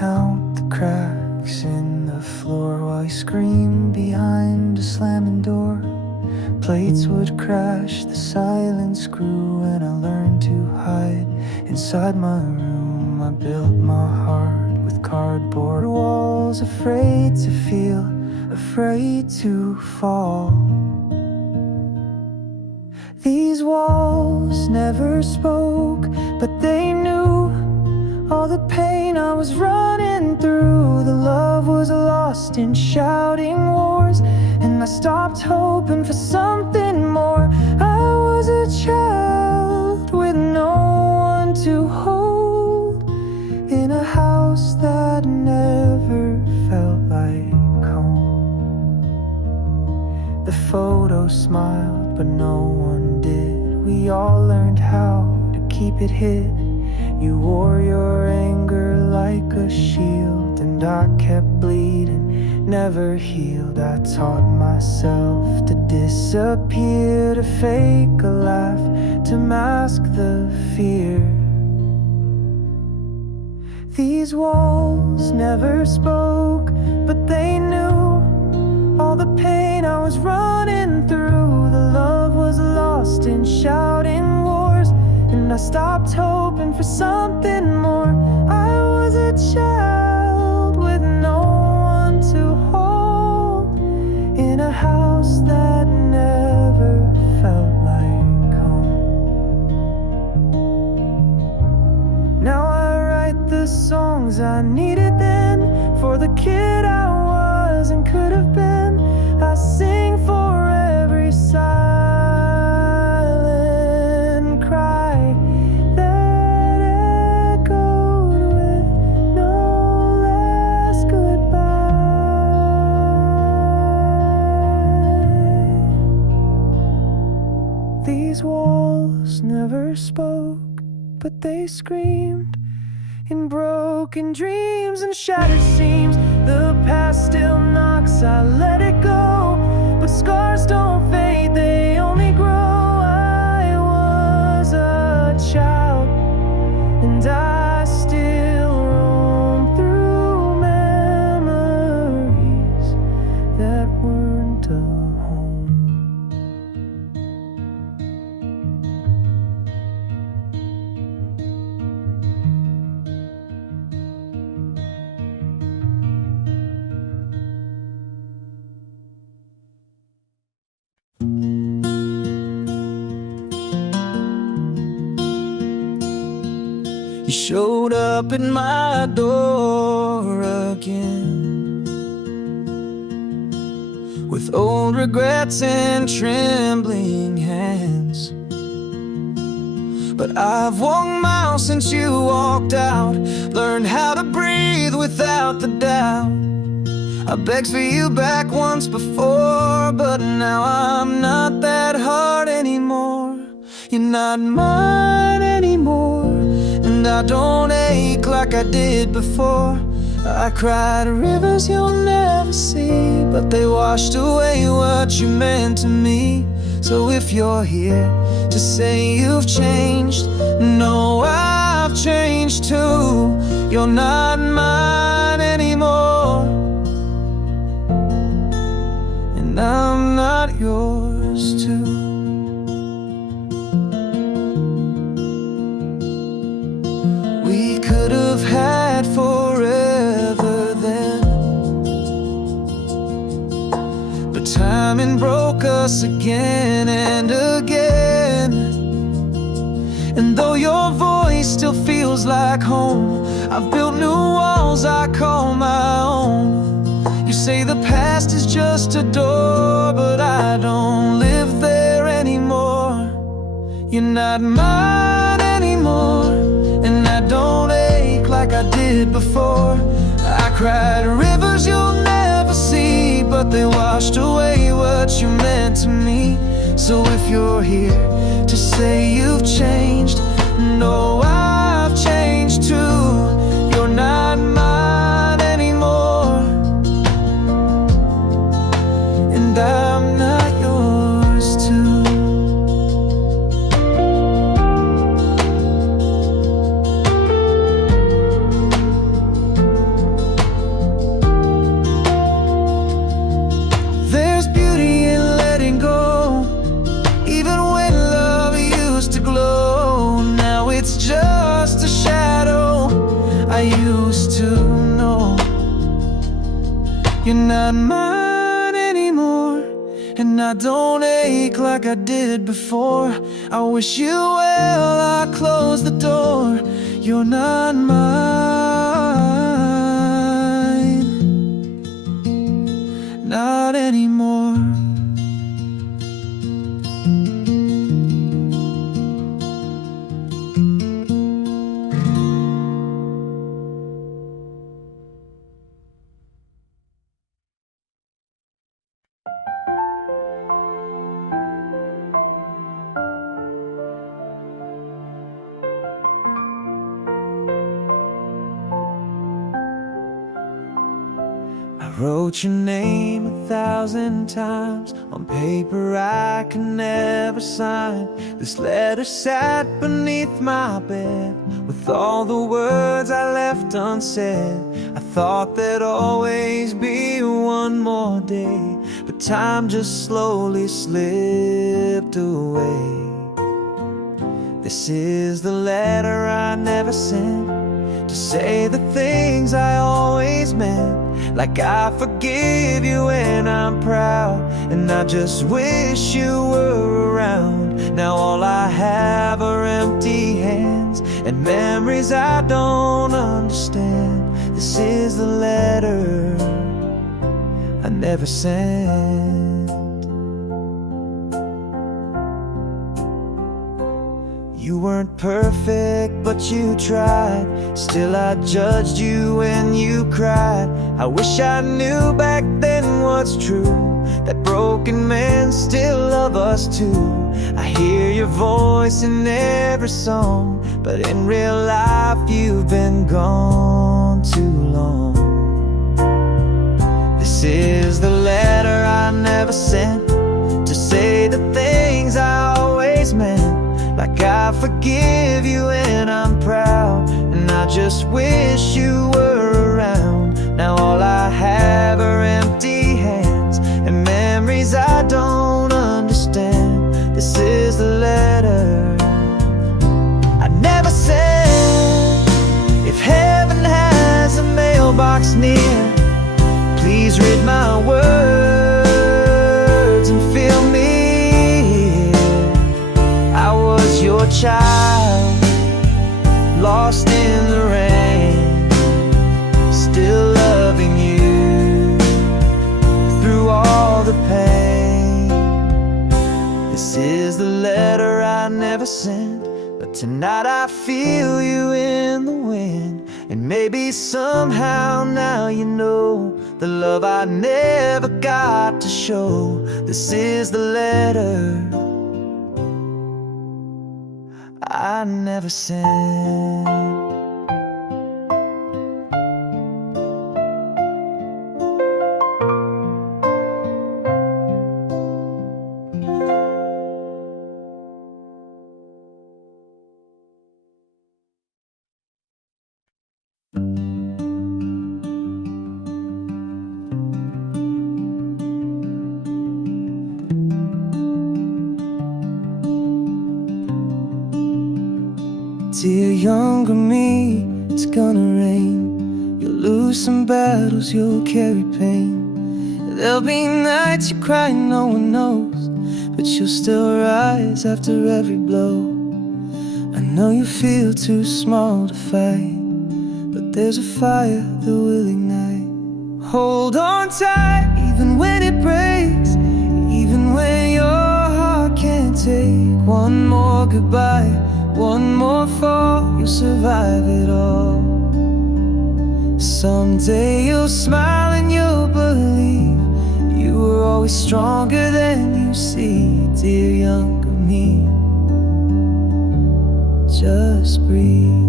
count the cracks in the floor while you scream behind a slamming door. Plates would crash, the silence grew, and I learned to hide inside my room. I built my heart with cardboard walls, afraid to feel, afraid to fall. These walls never spoke, but they knew all the pain I was running through. The love was lost in shouting wars, and I stopped hoping for something more. I was a child with no one to hold, in a house that never felt like home. The photos smiled, but no one did. We all learned how to keep it hid. You wore your anger like a shield, and I kept bleeding, never healed. I taught myself to disappear, to fake a laugh, to mask the fear. These walls never spoke, but they knew all the pain I was running through. The love was lost in shouting wars, and I stopped hoping for something more. I was a child with no one to hold, in a house that never felt like home. Now I write the songs I needed then, for the kid I was and could have been. I sing for every silent cry that echoed with no last goodbye. These walls never spoke, but they screamed in broken dreams and shattered seams. The past still knocks, I let it go, but scars don't fade, they only grow. I was a child, and I still roam through memories that weren't a home. You showed up at my door again, with old regrets and trembling hands. But I've walked miles since you walked out, learned how to breathe without the doubt. I begged for you back once before, but now I'm not that hard anymore. You're not mine anymore, and I don't ache like I did before. I cried rivers you'll never see, but they washed away what you meant to me. So if you're here to say you've changed, no, I've changed too. You're not mine anymore, and I'm not yours too. We could have had forever then, but timing broke us again and again. And though your voice still feels like home, I've built new walls I call my own. You say the past is just a door, but I don't live there anymore. You're not mine anymore, and I don't ache like I did before. I cried rivers you'll never see, but they washed away what you meant to me. So if you're here to say you've changed, no, I've changed too. You're not mine anymore, and I'm not yours too. You're not mine anymore, and I don't ache like I did before. I wish you well, I close the door. You're not mine, not anymore. I wrote your name 1,000 times on paper I can never sign. This letter sat beneath my bed with all the words I left unsaid. I thought there'd always be one more day, but time just slowly slipped away. This is the letter I never sent, to say the things I always meant. Like I forgive you and I'm proud, and I just wish you were around. Now all I have are empty hands and memories I don't understand. This is the letter I never sent. You weren't perfect, but you tried. Still I judged you when you cried. I wish I knew back then what's true, that broken men still love us too. I hear your voice in every song, but in real life you've been gone too long. This is the letter I never sent, to say the things I always meant. Like I forgive you and I'm proud, and I just wish you were around. Now all I have are empty hands and memories I don't understand. This is the letter I never sent. If heaven has a mailbox near, please read my words and fill me. Your child, lost in the rain, still loving you through all the pain. This is the letter I never sent, but tonight I feel you in the wind. And maybe somehow now you know the love I never got to show. This is the letter I never sent. Dear younger me, it's gonna rain. You'll lose some battles, you'll carry pain. There'll be nights you cry, no one knows, but you'll still rise after every blow. I know you feel too small to fight, but there's a fire that will ignite. Hold on tight, even when it breaks, even when your heart can't take one more goodbye, one more fall, you'll survive it all. Someday you'll smile and you'll believe you were always stronger than you see. Dear younger me, just breathe.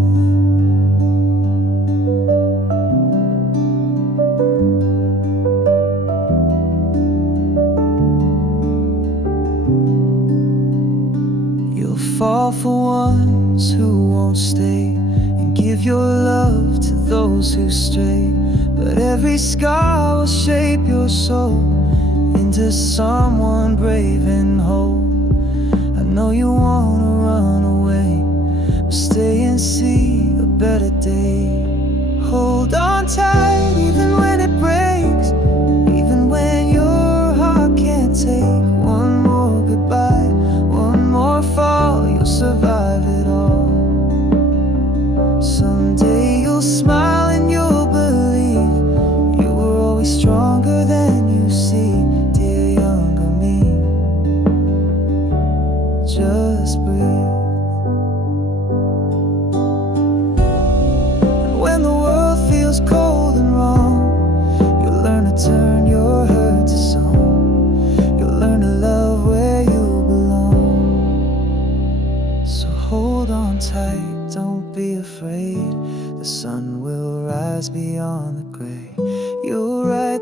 You'll fall for ones who won't stay, and give your love to those who stray. But every scar will shape your soul into someone brave and whole. I know you wanna run away, but stay and see a better day. Hold on tight even when it breaks,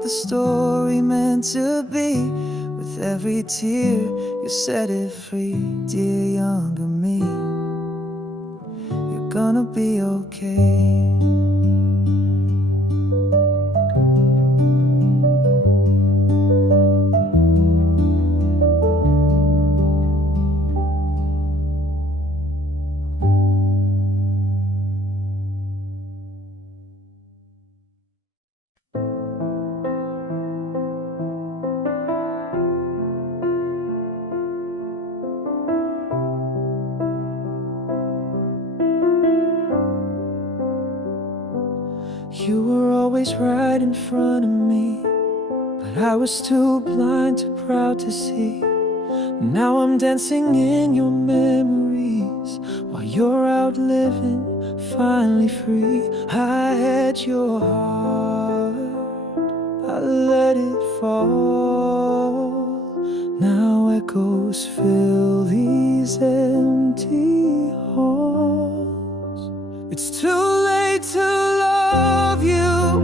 the story meant to be. With every tear, you set it free. Dear younger me, you're gonna be okay. You were always right in front of me, but I was too blind, too proud to see. Now I'm dancing in your memories, while you're out living, finally free. I had your heart, I let it fall. Now echoes fill these empty halls. It's too late to love you,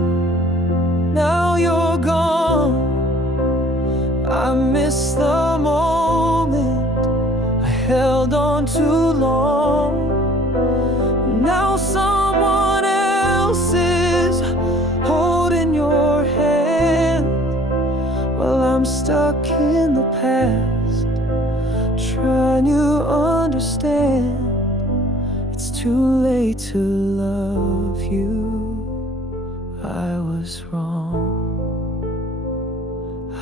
now you're gone. I miss the moment I held on too long. Now someone else is holding your hand, while I'm stuck in the past, trying to understand. It's too late to love you, I was wrong.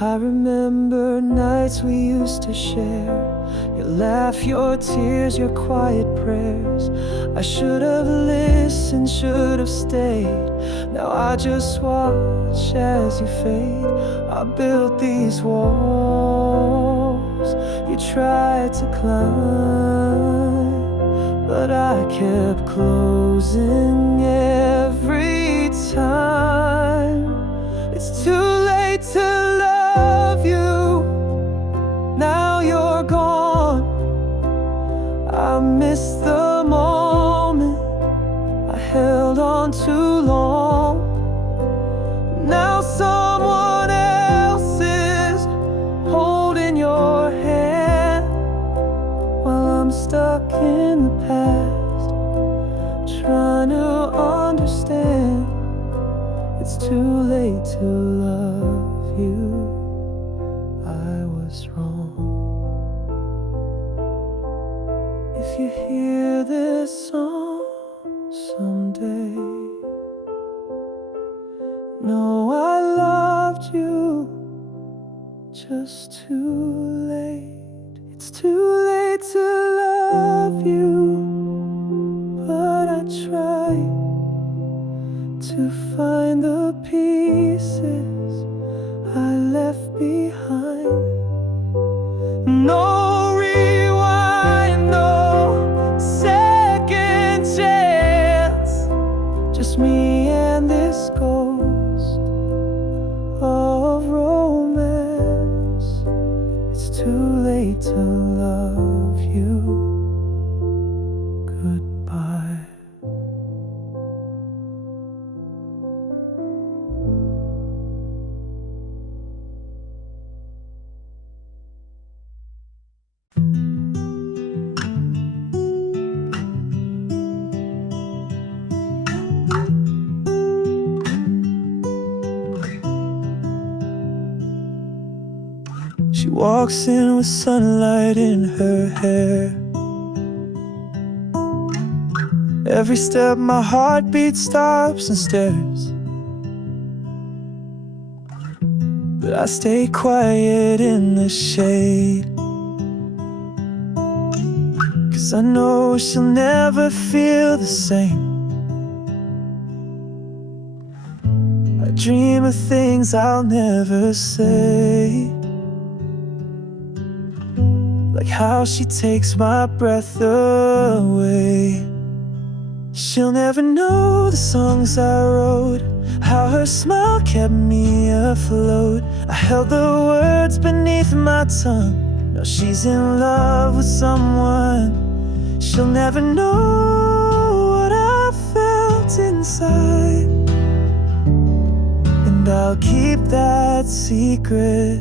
I remember nights we used to share, your laugh, your tears, your quiet prayers. I should have listened, should have stayed. Now I just watch as you fade. I built these walls you tried to climb, but I kept closing every time. It's too late to love you, now you're gone. I miss the moment I held on too long. Now someone else is holding your hand, while I'm stuck in the past, trying to understand. It's too late to love you, I was wrong. If you hear this song someday, know I loved you, just too late. It's too late to love you, but I tried to find the pieces I left behind. No rewind, no second chance, just me and this ghost of romance. It's too late to love you, goodbye. She walks in with sunlight in her hair. Every step my heartbeat stops and stares, but I stay quiet in the shade, 'cause I know she'll never feel the same. I dream of things I'll never say, like how she takes my breath away. She'll never know the songs I wrote, how her smile kept me afloat. I held the words beneath my tongue. Now she's in love with someone. She'll never know what I felt inside. And And I'll keep that secret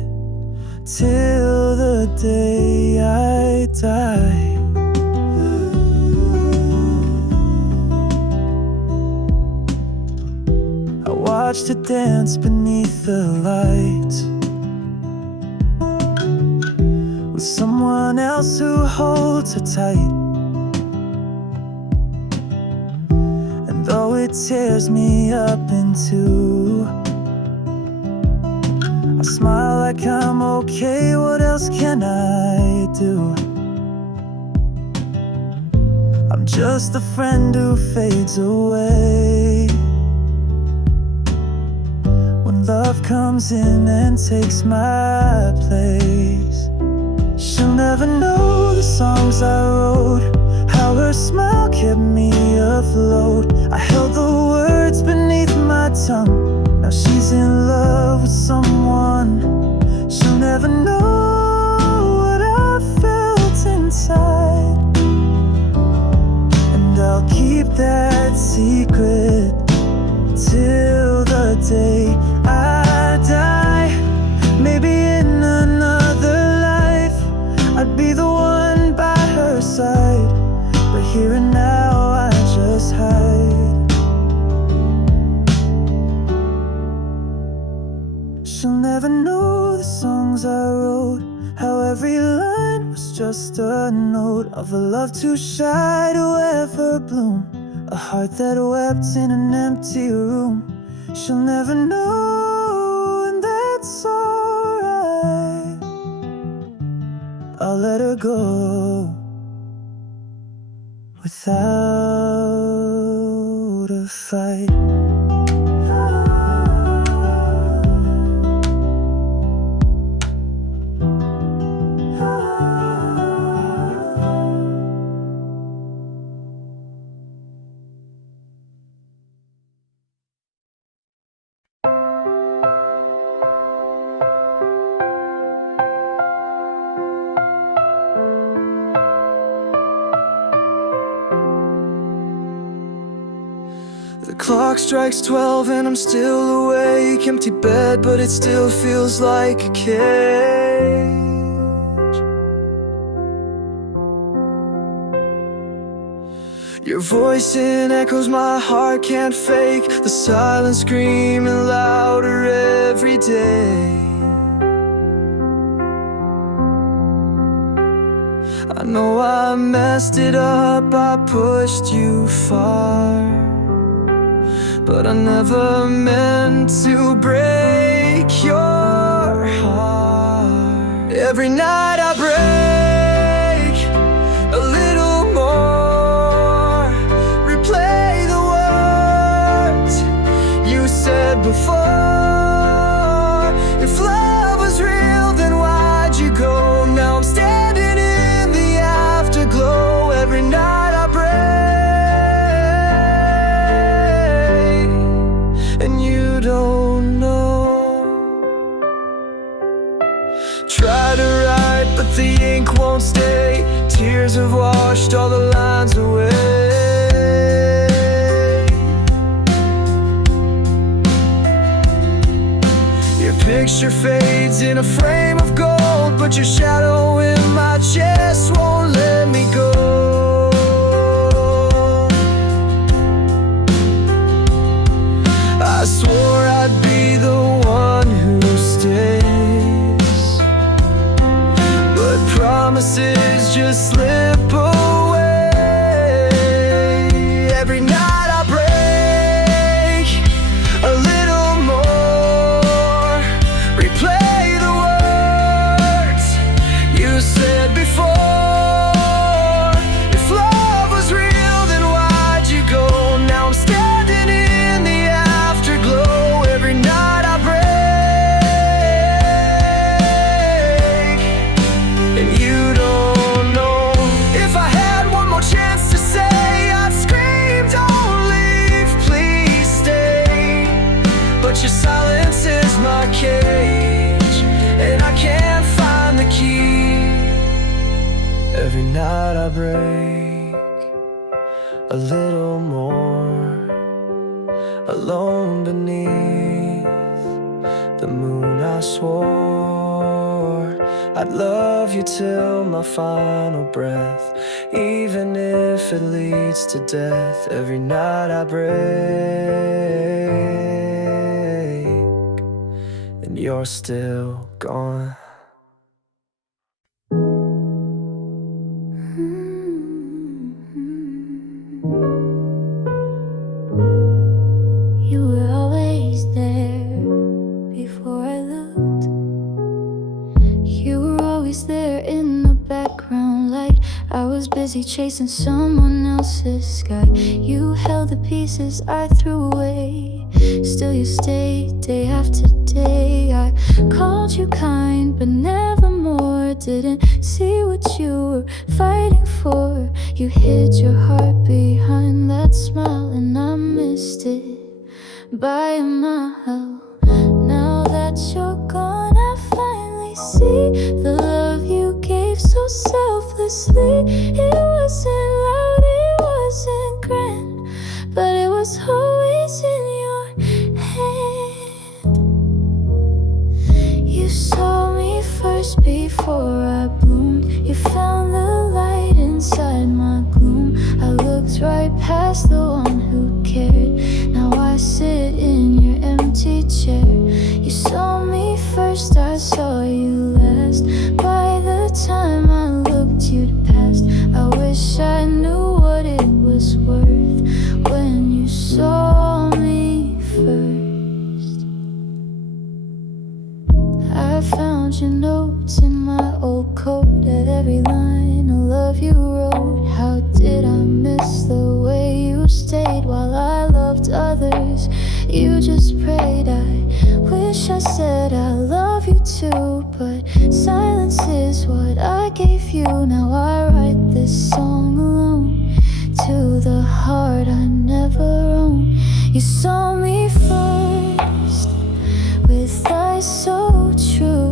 till the day I die. I watched her dance beneath the lights with someone else who holds her tight. And though it tears me up in two, I smile like I'm okay. What else can I do? I'm just a friend who fades away when love comes in and takes my place. She'll never know the songs I wrote, how her smile kept me afloat. I held the words beneath my tongue. Now she's in love with someone. She'll never know what I felt inside. And I'll keep that secret till the day I die. Maybe in another life I'd be the one by her side, but here and now I just hide. She'll never know the songs I wrote, how every line was just a note of a love too shy to ever bloom, a heart that wept in an empty room. She'll never know, and that's alright. I'll let her go without a fight. The clock strikes 12 and I'm still awake. Empty bed, but it still feels like a cage. Your voice in echoes my heart can't fake, the silence screaming louder every day. I know I messed it up, I pushed you far, but I never meant to break your heart. Every night I break a little more, replay the words you said before. If love was real, then why'd you go? Now I'm standing in the afterglow. Every night I break, don't know. Try to write, but the ink won't stay. Tears have washed all the lines away. Your picture fades in a frame of gold, but your shadow in my chest won't let me go. I swore I'd be the one who stays, but promises just slip away. Every night I break a little more, replay the words you said before. If love was real, then why'd you go? Now I'm standing in the afterglow. Every night I break, and you don't know. If I had one more chance to say, I'd scream, don't leave, please stay. But your silence is my cage, and I can't find the key. Every night I break a little more, alone beneath I'd love you till my final breath, even if it leads to death. Every night I break, and you're still gone. You were always there before I looked. You were always there in the background light. I was busy chasing someone else's sky. You held the pieces I threw away. Still you stayed day after day. I called you kind but never more. Didn't see what you were fighting for. You hid your heart behind that smile, and I missed it by a mile. Now that you're gone, I finally see the love you gave so selflessly. It wasn't loud, it wasn't grand, but it was always in your hand. You saw me first before I bloomed. You found the light inside my gloom. I looked right past the one who cared. Now I sit in your empty chair. You saw me first, I saw you last. By the time I looked, you'd passed. I wish I knew what it was worth when you saw me first. I found your notes in my old coat. At every line of love you wrote. How did I miss the way you stayed while I loved others? You just prayed. I wish I said I love you too, but silence is what I gave you. Now I write this song alone to the heart I never owned. You saw me first with eyes so true.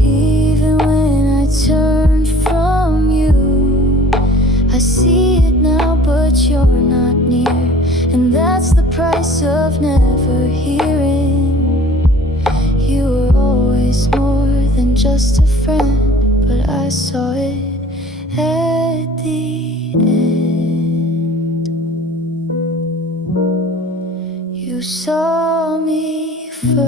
Even when I turned from you, I see it now, but you're not near. And that's the price of never hearing. You were always more than just a friend, but I saw it at the end. You saw me first.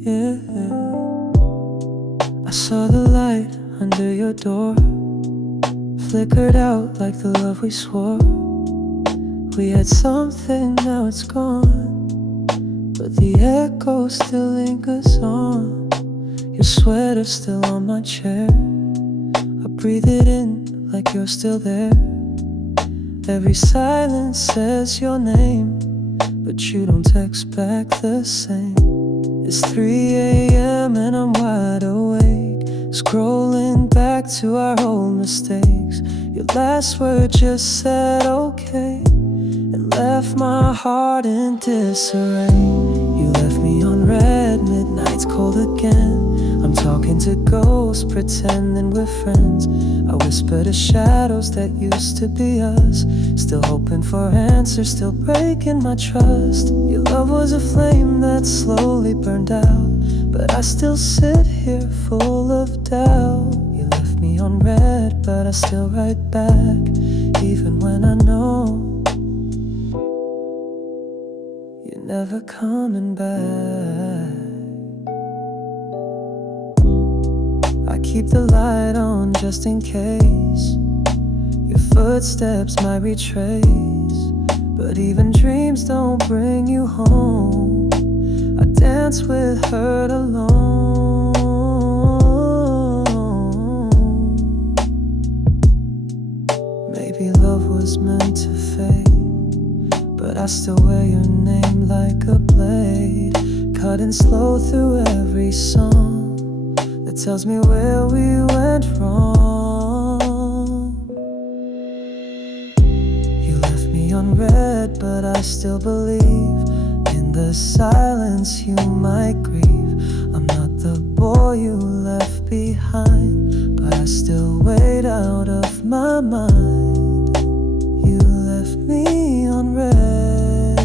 Yeah. I saw the light under your door, flickered out like the love we swore. We had something, now it's gone, but the echo still lingers on. Your sweater still on my chair. I breathe it in like you're still there. Every silence says your name, but you don't text back the same. It's 3 a.m. and I'm wide awake, scrolling back to our old mistakes. Your last word just said okay, and left my heart in disarray. You left me on red, midnight's cold again. I'm talking to ghosts, pretending we're friends. I whisper to shadows that used to be us, still hoping for answers, still breaking my trust. Your love was a flame that slowly burned out, but I still sit here full of doubt. You left me on red, but I still write back, even when I know you're never coming back. I keep the light on just in case your footsteps might retrace, but even dreams don't bring you home. I dance with hurt alone. Maybe love was meant to fade, but I still wear your name like a blade, cutting slow through every song that tells me where we went wrong. You left me on red, but I still believe the silence you might grieve. I'm not the boy you left behind, but I still wait out of my mind. You left me on red,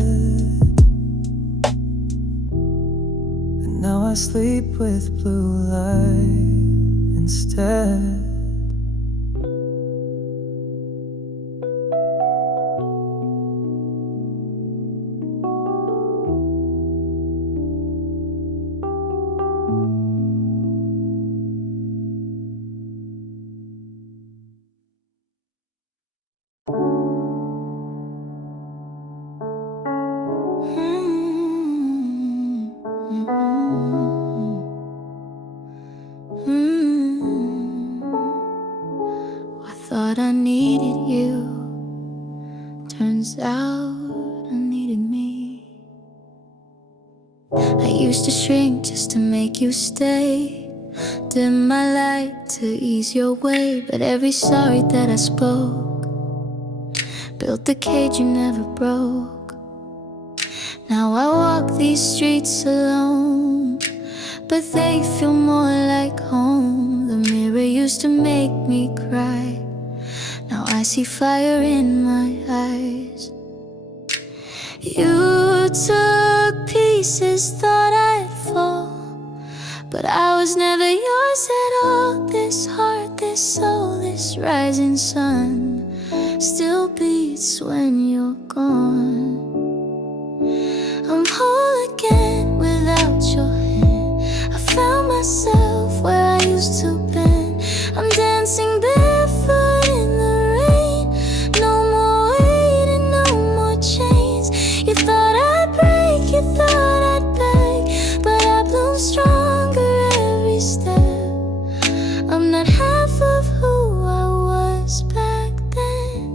and now I sleep with blue light instead. I thought I needed you, turns out I needed me. I used to shrink just to make you stay, dim my light to ease your way. But every sorry that I spoke built the cage you never broke. Now I walk these streets alone, but they feel more like home. The mirror used to make me cry, now I see fire in my eyes. You took pieces, thought I'd fall, but I was never yours at all. This heart, this soul, this rising sun still beats when you're gone. I'm whole again without your hand. I found myself where I used to bend. I'm dancing barefoot in the rain. No more waiting, no more chains. You thought I'd break, you thought I'd beg, but I bloom stronger every step. I'm not half of who I was back then.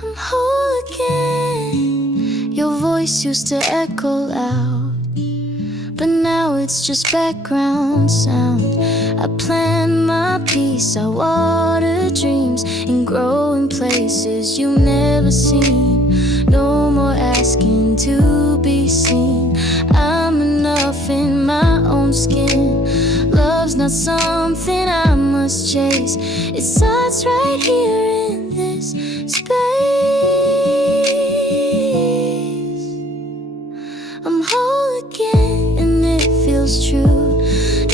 I'm whole again. Your voice used to echo loud, but now it's just background sound. I plant my peace, I water dreams, and grow in places you've never seen. No more asking to be seen. I'm enough in my own skin. Love's not something I must chase. It starts right here in this space. I'm whole again, and it feels true.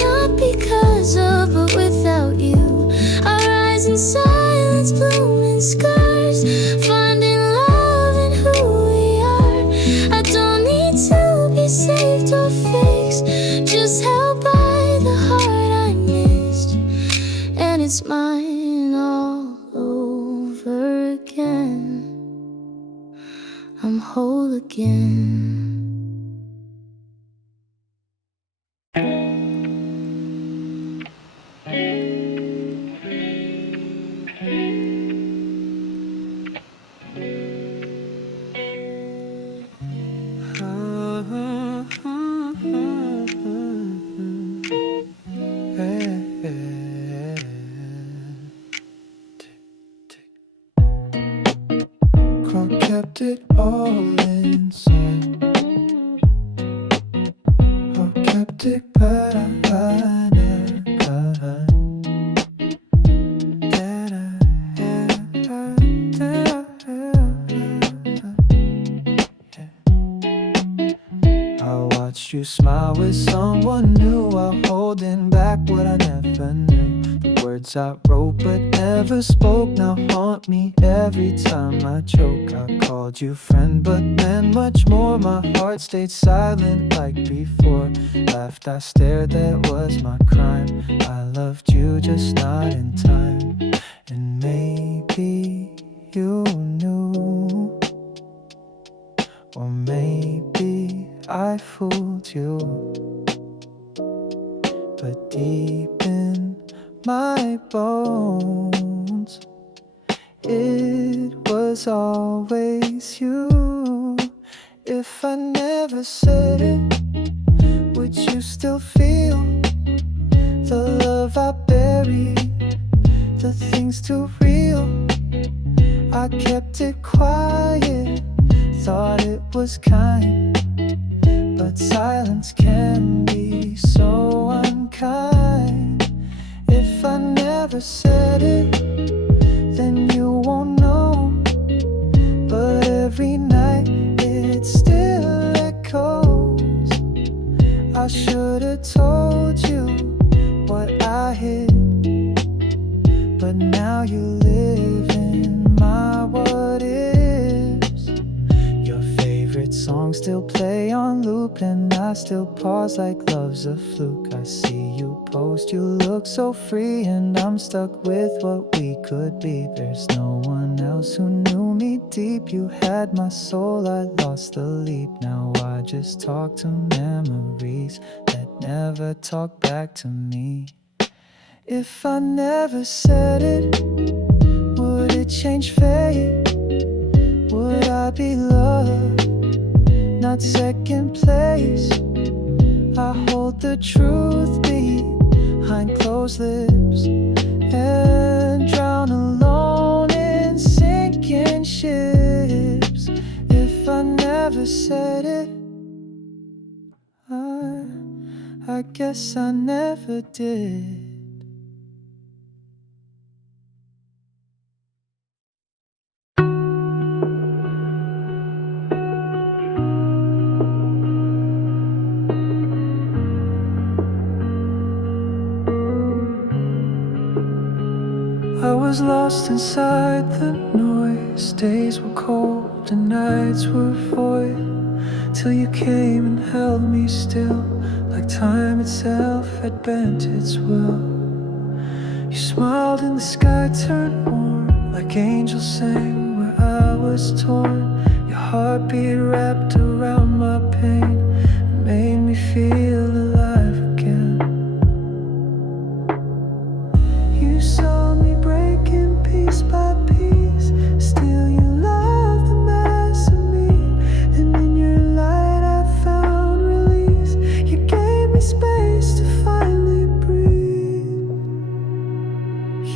Not because of, but without you. I rise in silence, bloom in scars, finding love in who we are. I don't need to be saved or fixed, just held by the heart I missed. And it's mine all over again. I'm whole again. Crow kept it all inside. Oh, kept it behind. I watched you smile with someone new, while holding back what I never knew. The words I wrote but never spoke now haunt me every time I choke. I called you friend but meant much more. My heart stayed silent like before. Laughed, I stared, that was my crime. I loved you, just not in time. And maybe you knew, or maybe I fooled you. But deep in my bones, it was always you. If I never said it, would you still feel the love I buried? The things too real, I kept it quiet thought it was kind, but silence can be so unkind. If I never said it, then you won't know. But every night it still echoes. I should've told you what I hid, but now you live in my what ifs. Your favorite songs still play on loop, and I still pause like love's a fluke. I see you post, you look so free, and I'm stuck with what we could be. There's no one else who knew me deep. You had my soul, I lost the leap. Now I just talk to memories that never talk back to me. If I never said it, would it change fate? Would I be loved, not second place? I hold the truth behind closed lips and drown alone in sinking ships. If I never said it, I guess I never did. I was lost inside the noise. Days were cold and nights were void, till you came and held me still, like time itself had bent its will. You smiled and the sky turned warm, like angels sang where I was torn. Your heartbeat wrapped around my pain and made me feel alive again. You saw me breaking piece by piece, still you loved the mess of me. And in your light I found release. You gave me space to finally breathe.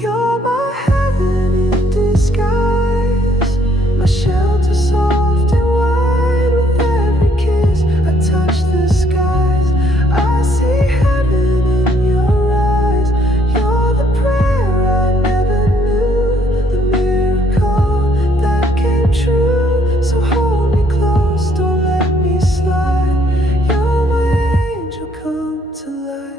You're my heaven in disguise, my shelter soft and wide. With every kiss I touch the skies, I see heaven in your eyes. You're the prayer I never knew, the miracle that came true. So hold me close, don't let me slide. You're my angel come to life.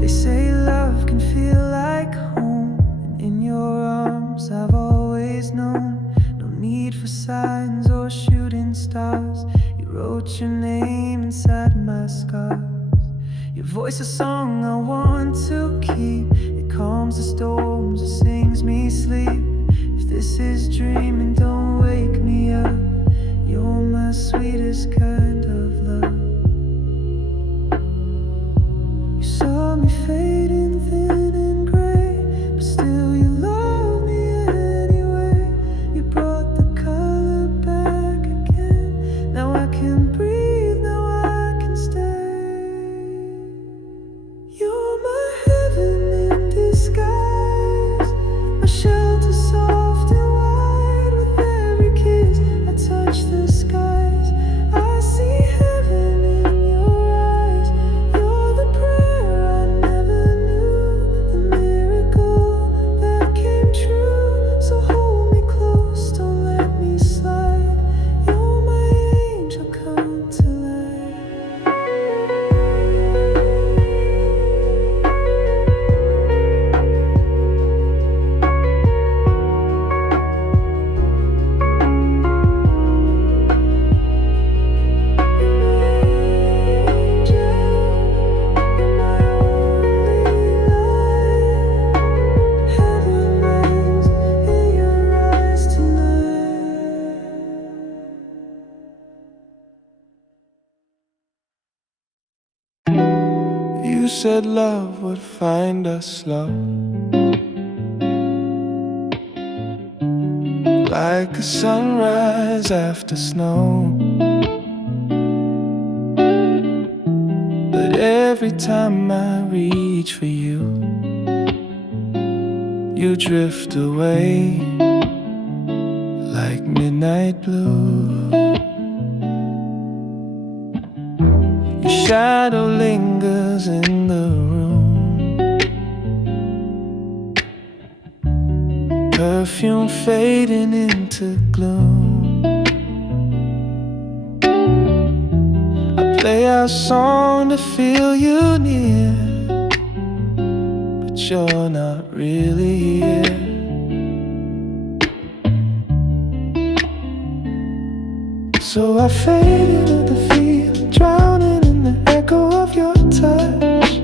They say love can feel like home, and in your arms I've always known. No need for signs or shooting stars. You wrote your name inside my scars. Your voice a song I want to keep. It calms the storms, it sings me sleep. If this is dreaming, don't wake me up. You're my sweetest kind of love. You saw me fading thin and gray, but still you love me anyway. You brought the color back again. Now I can breathe, now I can stay. You're my heaven in disguise, my shelter soft and wide. With every kiss I touch the skies, I see heaven in your eyes. You're the prayer I never knew, the miracle that came true. So hold me close, don't let me slide. You're my angel come to life. You said love would find us slow, like a sunrise after snow. every time I reach for you, you drift away like midnight blue. Your shadow lingers in the room, perfume fading into gloom. I play our song to feel you near, but you're not really here. So I fade into the feeling, drowning in the echo of your touch.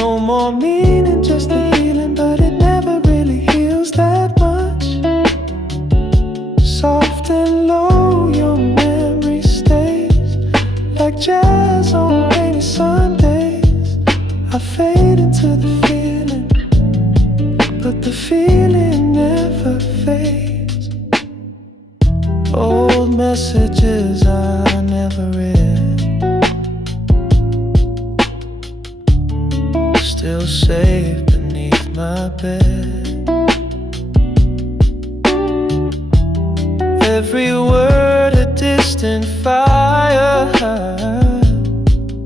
No more meaning, just a healing, but it never really heals that much. Soft and low, your memory stays like jazz on rainy Sundays. I fade into the feeling, but the feeling never fades. Old messages I never read, still safe beneath my bed. Every word a distant fire,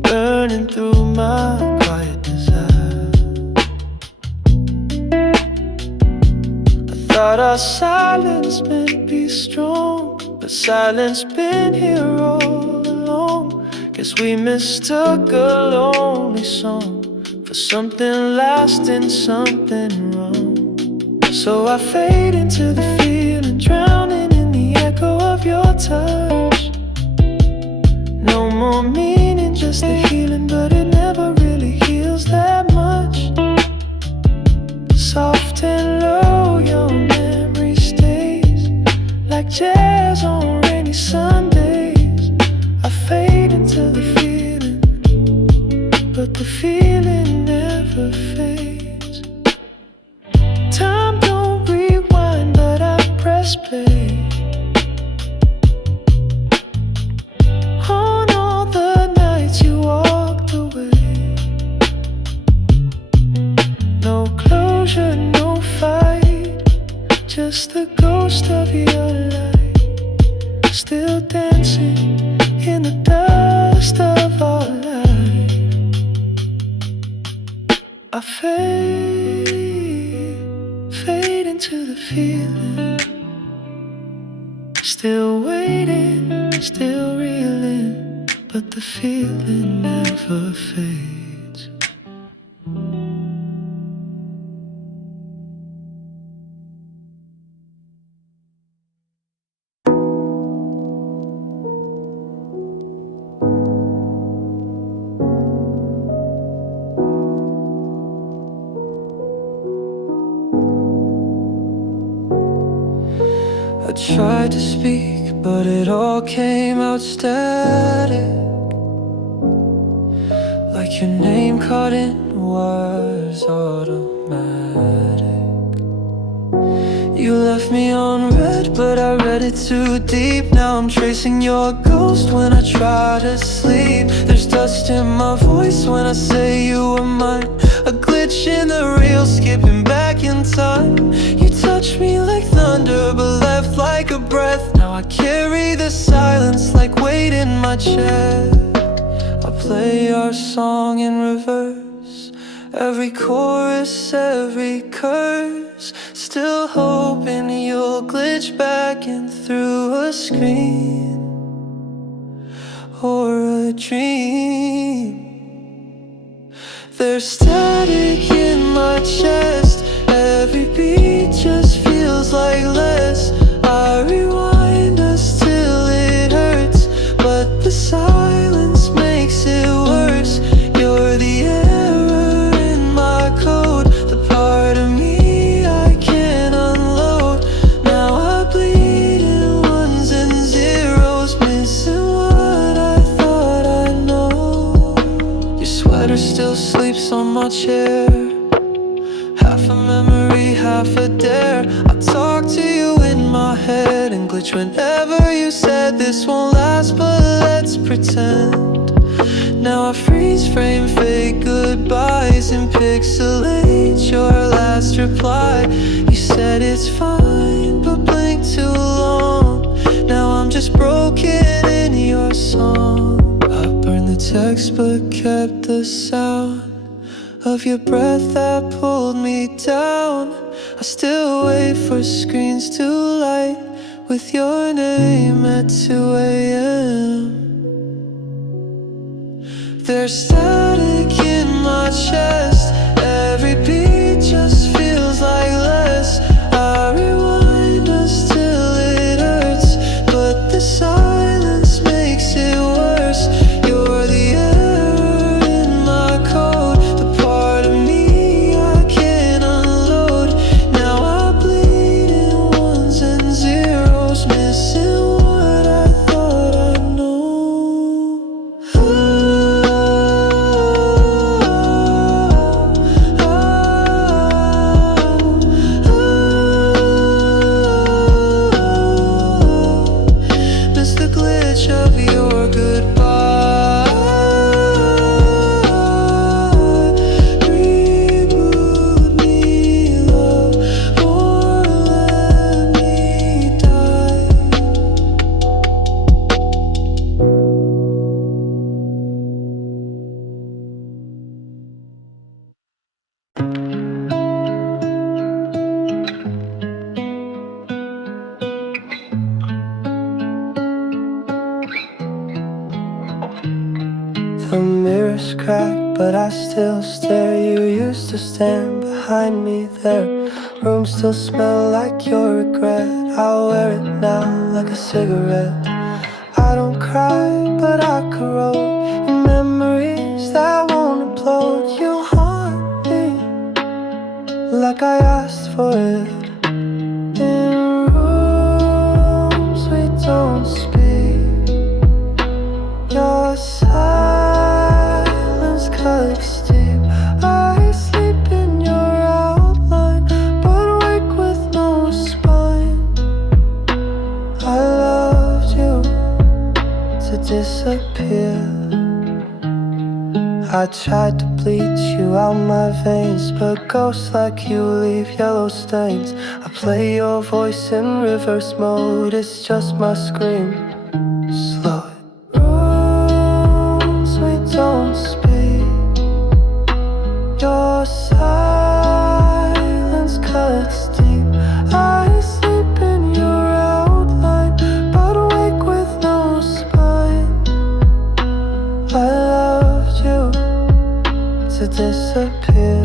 burning through my quiet desire. I thought our silence meant be strong, but silence been here all along. Guess we mistook a lonely song for something lasting, something wrong. So I fade into the feeling, drowning in the echo of your touch. No more meaning, just a healing, but it never really heals that much. Soft and low, your memory stays like jazz on rainy Sundays. I fade into the feeling, but the feeling never fades. Time don't rewind, but I press play on all the nights you walked away. No closure, no fight, just the ghost of your light, still dancing in the dust of our life. I fade into the feeling, still waiting, still reeling, but the feeling never fades. I tried to speak, but it all came out static, like your name caught in wires, automatic. You left me on red, but I read it too deep. Now I'm tracing your ghost when I try to sleep. There's dust in my voice when I say you were mine, a glitch in the reel, skipping back in time. You touched me like thunder, but left like a breath. Now I carry the silence like weight in my chest. I play our song in reverse, every chorus, every curse, still hoping you'll glitch back in through a screen or a dream. There's static in my chest, every beat just feels like less. I rewind us till it hurts, but the silence makes it worse. You're the error in my code, the part of me I can't unload. Now I bleed in ones and zeros, missing what I thought I know. Your sweater still sleeps on my chair, half a memory, half a dare. I talk to you in my head and glitch whenever you said this won't last, but let's pretend. Now I freeze frame fake goodbyes and pixelate your last reply. You said it's fine, but blinked too long. Now I'm just broken in your song. I burned the text but kept the sound of your breath that pulled me down. I still wait for screens to light with your name at 2 a.m. There's static in my chest. Every beat just feels like less. I rewind us till it hurts, but the silence makes it worse. You're the error in my code, the part of me I can't unload. Now I bleed in ones and zeros, missing what I thought I know. Miss the glitch of your goodbye. Reboot me, love, or let me die. The mirror's cracked, but I still stare. You used to stand behind me there. Room still smell like your regret. I'll wear it now like a cigarette. I don't cry, but I corrode in memories that won't implode. You haunt me like I asked for it. In rooms we don't speak, your silence cuts deep. I sleep in your outline, but wake with no spine. I loved you to disappear. I tried to bleach you out my veins, but ghosts like you leave yellow stains. I play your voice in reverse mode, it's just my scream. Slow it. Rooms we don't speak, your silence cuts deep. I sleep in your outline, but awake with no spine. I loved you to disappear.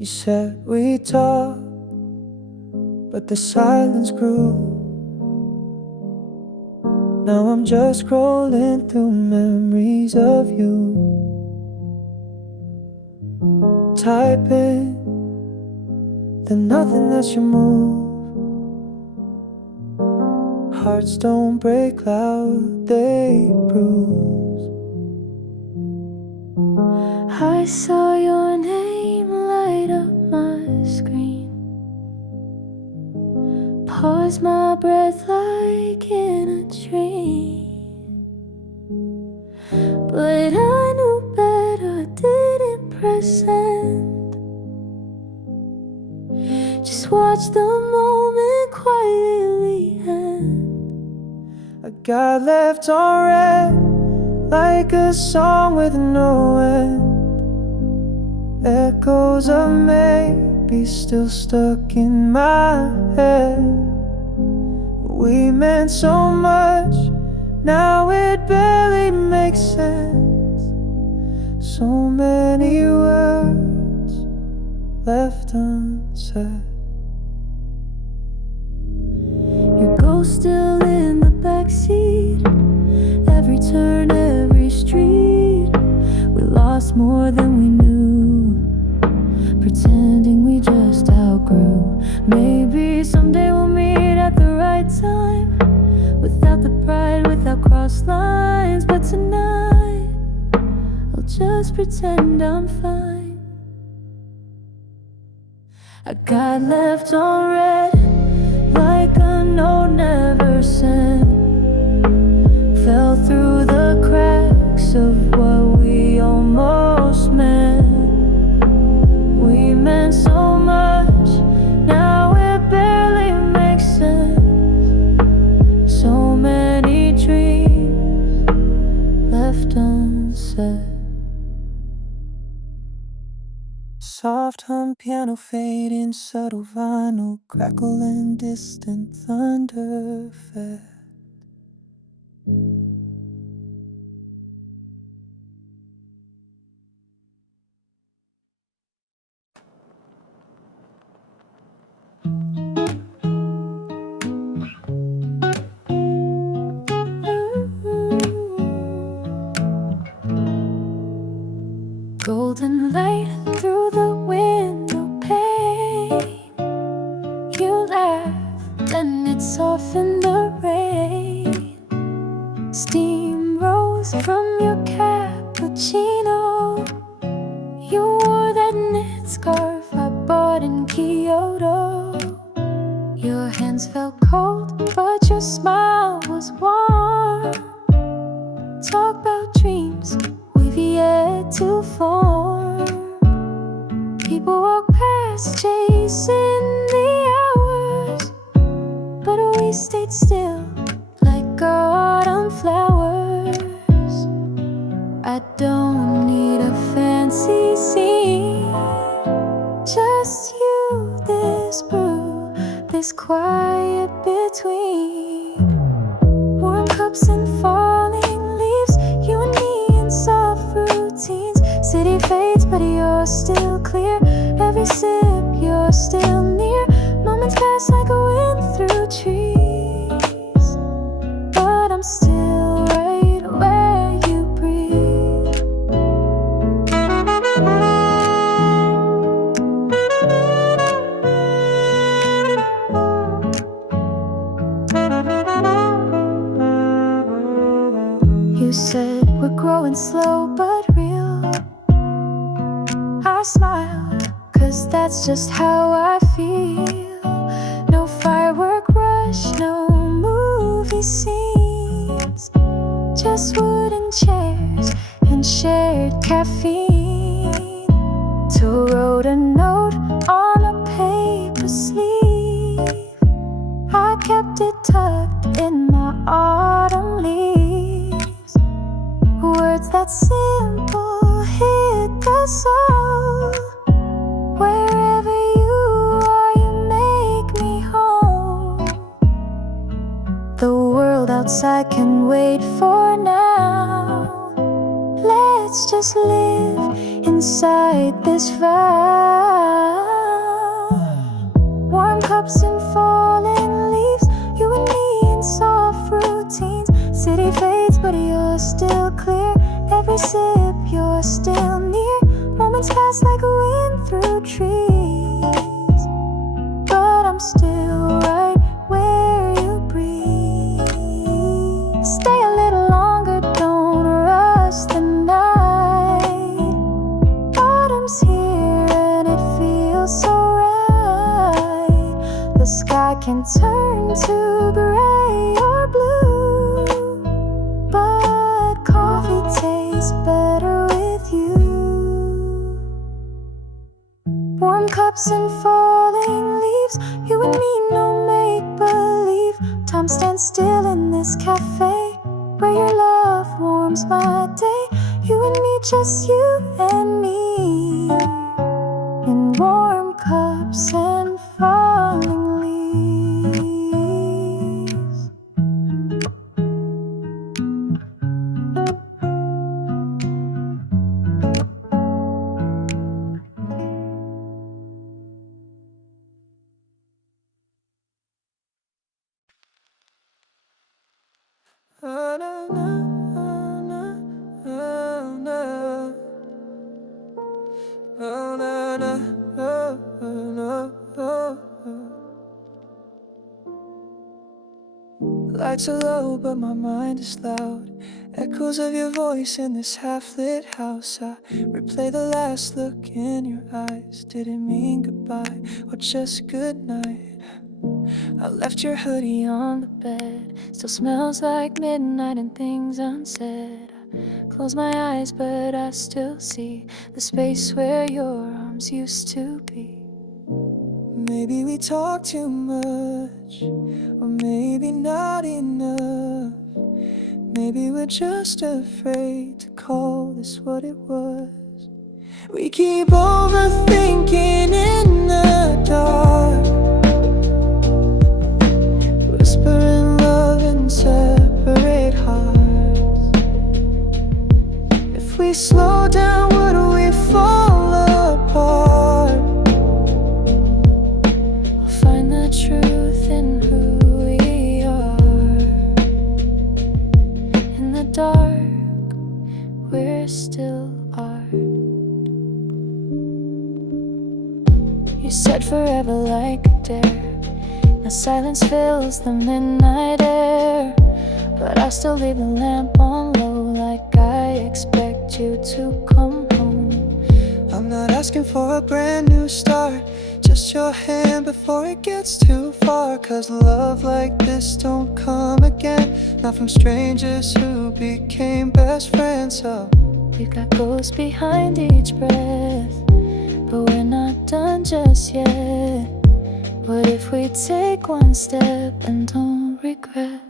You said we'd talk, but the silence grew. Now I'm just scrolling through memories of you. Typing, then nothing lets you move. Hearts don't break loud, they bruise. I saw your name light up my screen. Pause my breath like in a dream. But I knew better, didn't press send. Just watch the moment quietly end. I got left on red, like a song with no end. Echoes of May be still stuck in my head. We meant so much, now it barely makes sense. So many words left unsaid. Your ghost still in the backseat. Every turn, every street, we lost more than we knew, pretending we just outgrew. Maybe someday we'll meet at the right time, without the pride, without cross lines. But tonight, I'll just pretend I'm fine. I got left on red, like a note never sent. Fell through the cracks of what we almost meant. We meant so much, now it barely makes sense. So many dreams left unsaid. Soft hum piano fading, subtle vinyl crackle and distant thunder fed. Golden light through the window pane. You laughed and it softened the rain. Steam rose from your cappuccino. You wore that knit scarf I bought in Kyoto. Your hands felt cold, but your smile was warm. Talk about dreams we've yet to form. People walk past, chasing the hours, but we stayed still like autumn flowers. I don't need a fancy scene, just you, this brew, this quiet between. Warm cups and falling leaves, you and me in soft routines. City fades, but you're still clear. Every sip, you're still near. Moments pass like a wind through trees, but I'm still right where you breathe. You said we're growing slow but real. I smile, 'cause that's just how I feel. No firework rush, no movie scenes, just wooden chairs and shared caffeine. To wrote a note on a paper sleeve. I kept it tucked in my autumn leaves. Words that simple hit the soul. Wherever you are, you make me home. The world outside can wait for now. Let's just live inside this vow. Warm cups and falling leaves, you and me in soft routines. City fades, but you're still clear. Every sip, you're still near. Moments pass like a wind through trees, but I'm still right where you breathe. Stay a little longer, don't rush the night. Autumn's here and it feels so right. The sky can turn to gray or blue, but coffee tastes better with you. Warm cups and falling leaves, you and me, no make-believe. Time stands still in this cafe, where your love warms my day. You and me, just you and me, in warm cups and falling leaves. Oh, no, no, no, oh, no. Oh, no, no, oh, no, oh, oh. Lights are low, but my mind is loud. Echoes of your voice in this half-lit house. I replay the last look in your eyes. Didn't mean goodbye or just good night. I left your hoodie on the bed. Still smells like midnight and things unsaid. I close my eyes, but I still see the space where your arms used to be. Maybe we talk too much, or maybe not enough. Maybe we're just afraid to call this what it was. We keep overthinking in the dark, whispering love in separate hearts. If we slow down, would we fall apart? We'll find the truth in who we are. In the dark, we're still art. You said forever like a dare. Now silence fills the midnight air, but I still leave the lamp on low, like I expect you to come home. I'm not asking for a brand new start, just your hand before it gets too far. Cause love like this don't come again, not from strangers who became best friends. So we've got ghosts behind each breath, but we're not done just yet. What if we take one step and don't regret?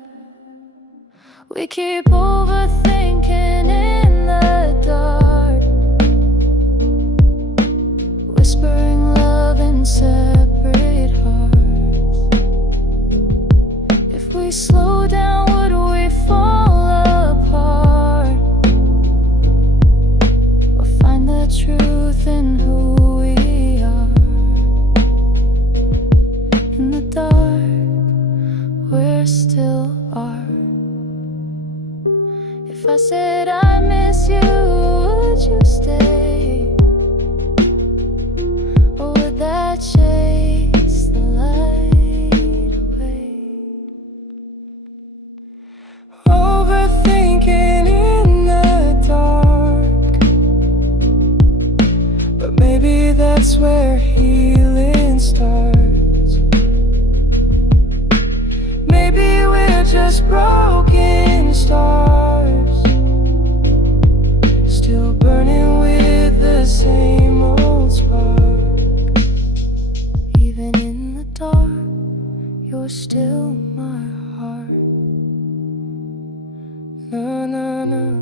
We keep overthinking in the dark, whispering love in separate hearts. If we slow down, would we fall apart? Or find the truth in who we are? In the dark, we're still art. If I said I miss you, would you stay? Or would that chase the light away? Overthinking in the dark, but maybe that's where healing starts. Maybe we're just broken stars, still burning with the same old spark. Even in the dark, you're still my heart. Na na na na.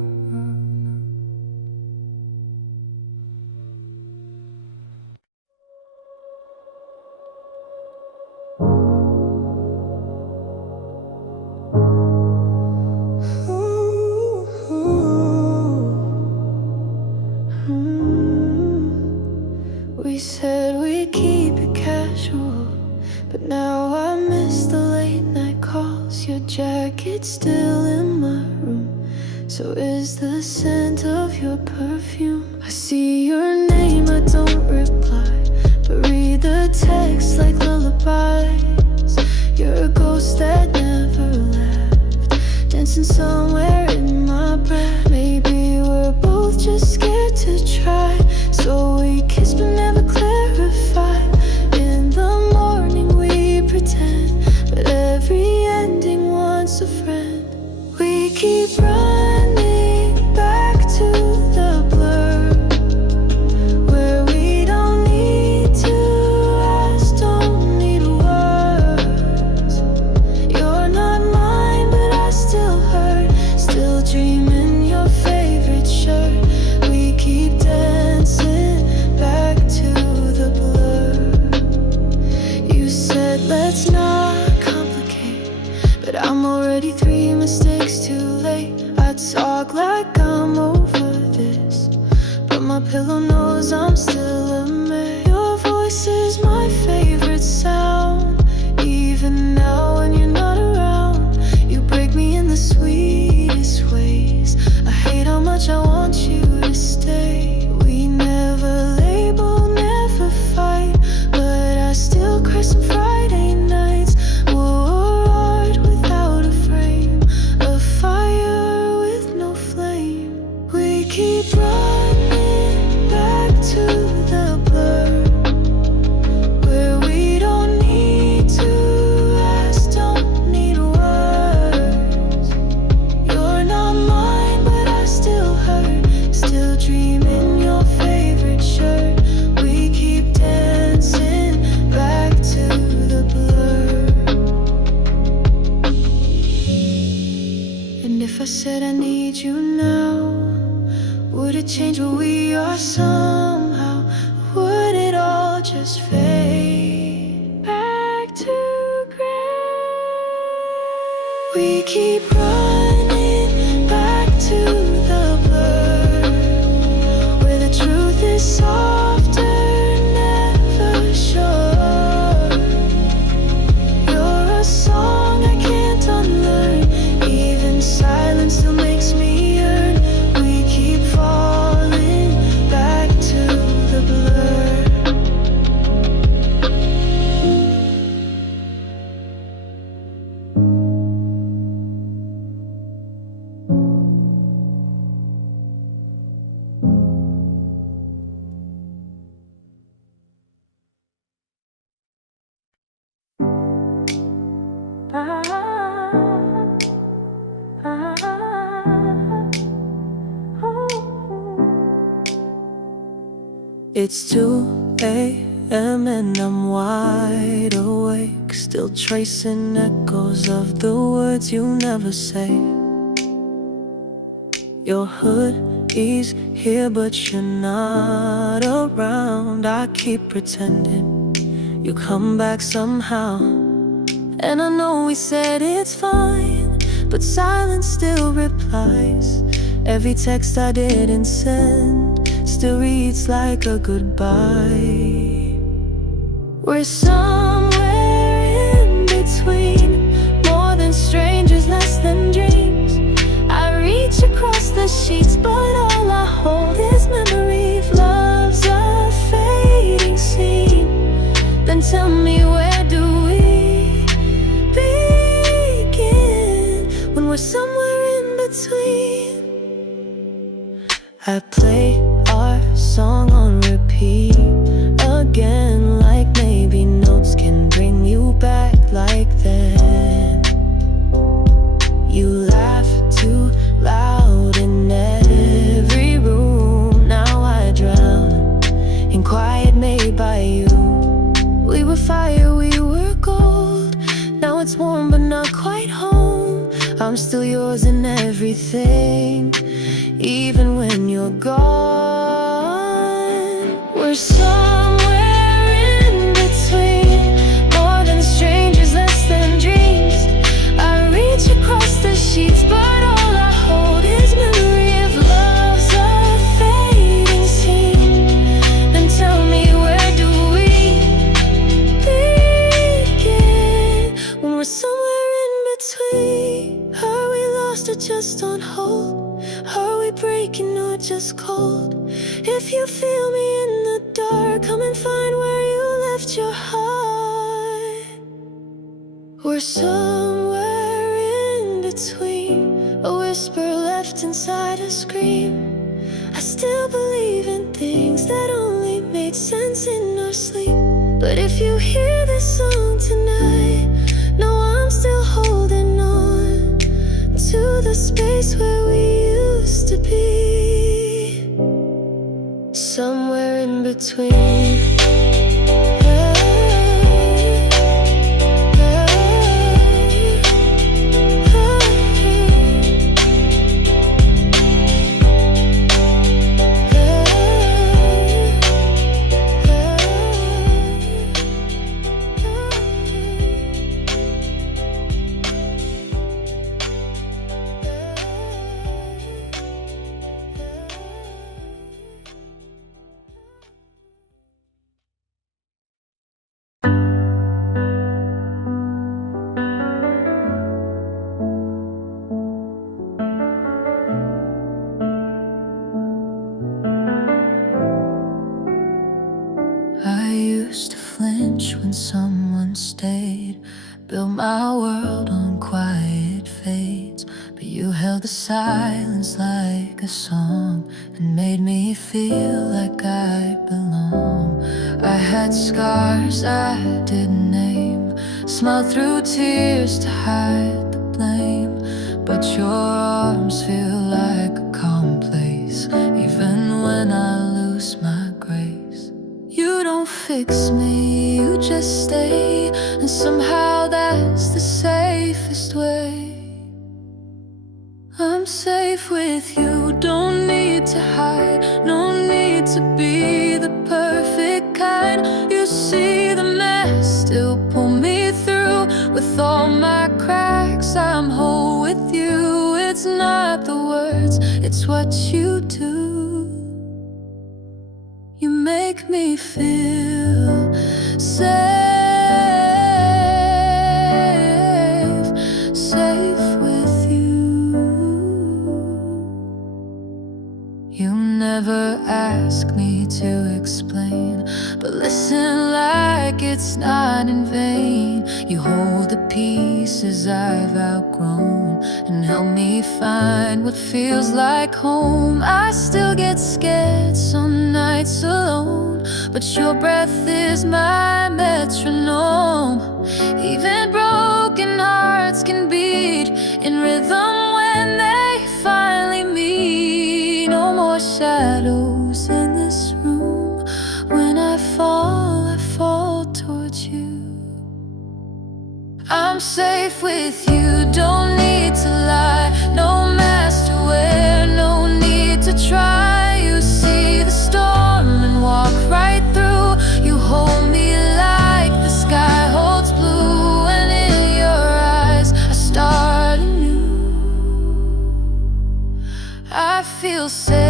We said we'd keep it casual, but now I miss the late night calls. Your jacket's still in my room, so is the scent of your perfume. I see your name, I don't reply, but read the text like lullabies. You're a ghost that never left, dancing somewhere in my breath. Maybe we're both just scared to try, so we kiss but never clarify. In the morning we pretend, but every ending wants a friend. We keep running back to the blur, where we don't need to ask, don't need words. You're not mine, but I still hurt, still dreaming your favorite shirt. We keep dancing just fade back to gray. We keep running back to the blur, where the truth is softer, never sure. You're a song I can't unlearn, even silence still makes me yearn. We keep falling back to the blur. It's 2 a.m. and I'm wide awake, still tracing echoes of the words you never say. Your hood is here but you're not around. I keep pretending you come back somehow, and I know we said it's fine, but silence still replies. Every text I didn't send still reads like a goodbye. We're somewhere in between, more than strangers, less than dreams. I reach across the sheets, but all I hold is memory of love's a fading scene. Then tell me, where do we begin when we're somewhere in between? I play our song on repeat again, like maybe notes can bring you back like then. You laugh too loud in every room. Now I drown in quiet made by you. We were fire, we were gold. Now it's warm but not quite home. I'm still yours in everything, even when you're gone. We're somewhere in between, more than strangers, less than dreams. I reach across the sheets, but all I hold is memory of love's a fading scene. Then tell me, where do we begin when we're somewhere in between? Are we lost or just on hold? Are we breaking or just cold? If you feel me in the dark, come and find where you left your heart. We're somewhere in between, a whisper left inside a scream. I still believe in things that only made sense in our sleep. But if you hear this song tonight, know I'm still holding on to the space where we used to be. Somewhere in between. I used to flinch when someone stayed, built my world on quiet fades. But you held the silence like a song and made me feel like I belong. I had scars I didn't name, smiled through tears to hide the blame. But your arms feel like a calm place, even when I lose my grace. You don't fix me, you just stay, and somehow that's the safest way. I'm safe with you, don't need to hide, no need to be the perfect kind. You it's what you do. You make me feel safe, safe with you. You never ask me to explain, but listen like it's not in vain. You hold the pieces I've outgrown and help me find what feels like home. I still get scared some nights alone, but your breath is my metronome. Even broken hearts can beat in rhythm when they finally meet. No more shadows in this room. When I fall towards you. I'm safe with you, don't need to lie. No mask to wear, no need to try. You see the storm and walk right through. You hold me like the sky holds blue, and in your eyes I start anew. I feel safe,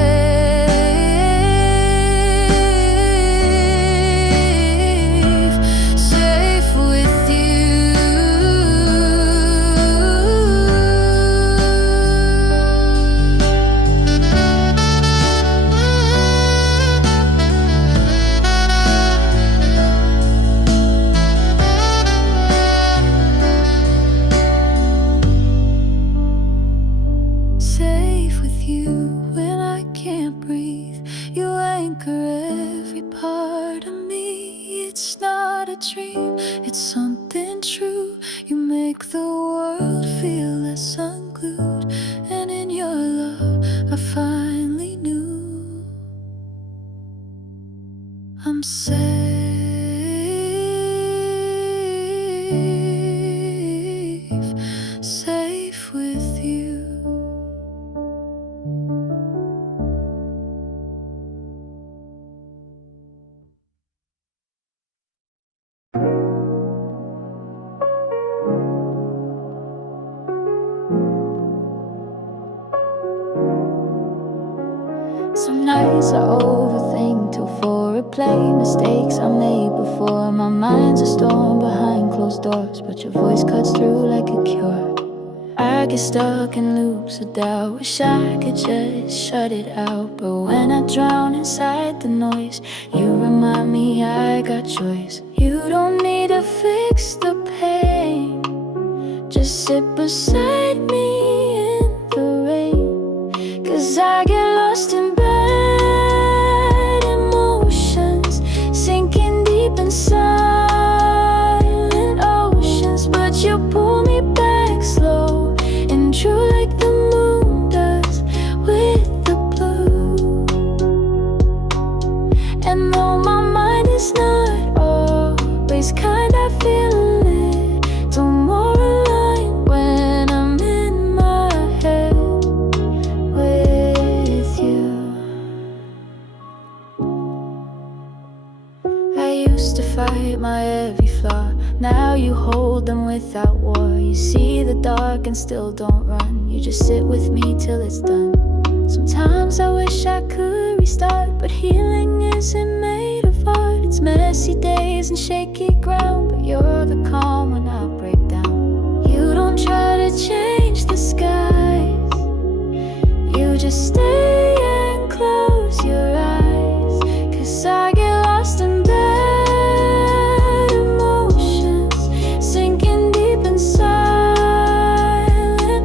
safe with you. Safe with you when I can't breathe. You anchor every part of me. It's not a dream, it's something true. You make the world feel less unglued, and in your love I finally knew I'm safe, safe with you. Some nights I overthink till 4 replay mistakes I made before. My mind's a storm behind closed doors, but your voice cuts through like a cure. I get stuck in loops of doubt, wish I could just shut it out. But when I drown inside the noise, you remind me I got choice. You don't need to fix the pain, just sit beside me in the rain. 'Cause I get lost in bad emotions, sinking deep inside silent oceans. But you pull me back slow and true, like the moon does with the blue. And though my mind is not always kind, I feel a little more aligned when I'm in my head with you. I used to fight my every flaw, now you hold them without war. You see the dark and still don't run, you just sit with me till it's done. Sometimes I wish I could restart, but healing isn't made of art. It's messy days and shaky ground, but you're the calm when I break down. You don't try to change the skies, you just stay and close your eyes. 'Cause I get lost in bad emotions, sinking deep in silent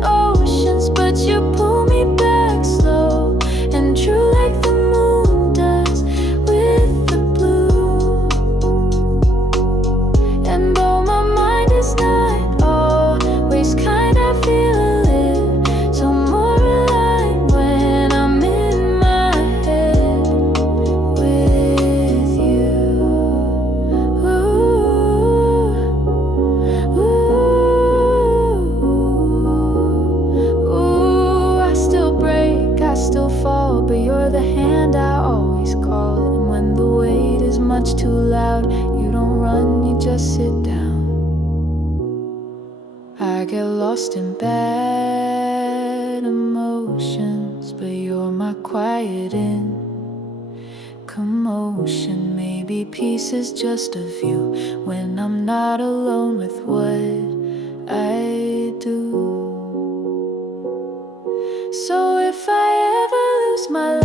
oceans. But you pull me back slow and true, like the moon does with the blue. And though my mind is not always kind, I feel a little more aligned when I'm in my head with you. Ooh, I still break, I still fall, but you're the hand I always call. And when the weight is much too loud, you don't run, you just sit down. I get lost in bad emotions, but you're my quiet in commotion. Maybe peace is just a view when I'm not alone with what I do. So if I ever lose my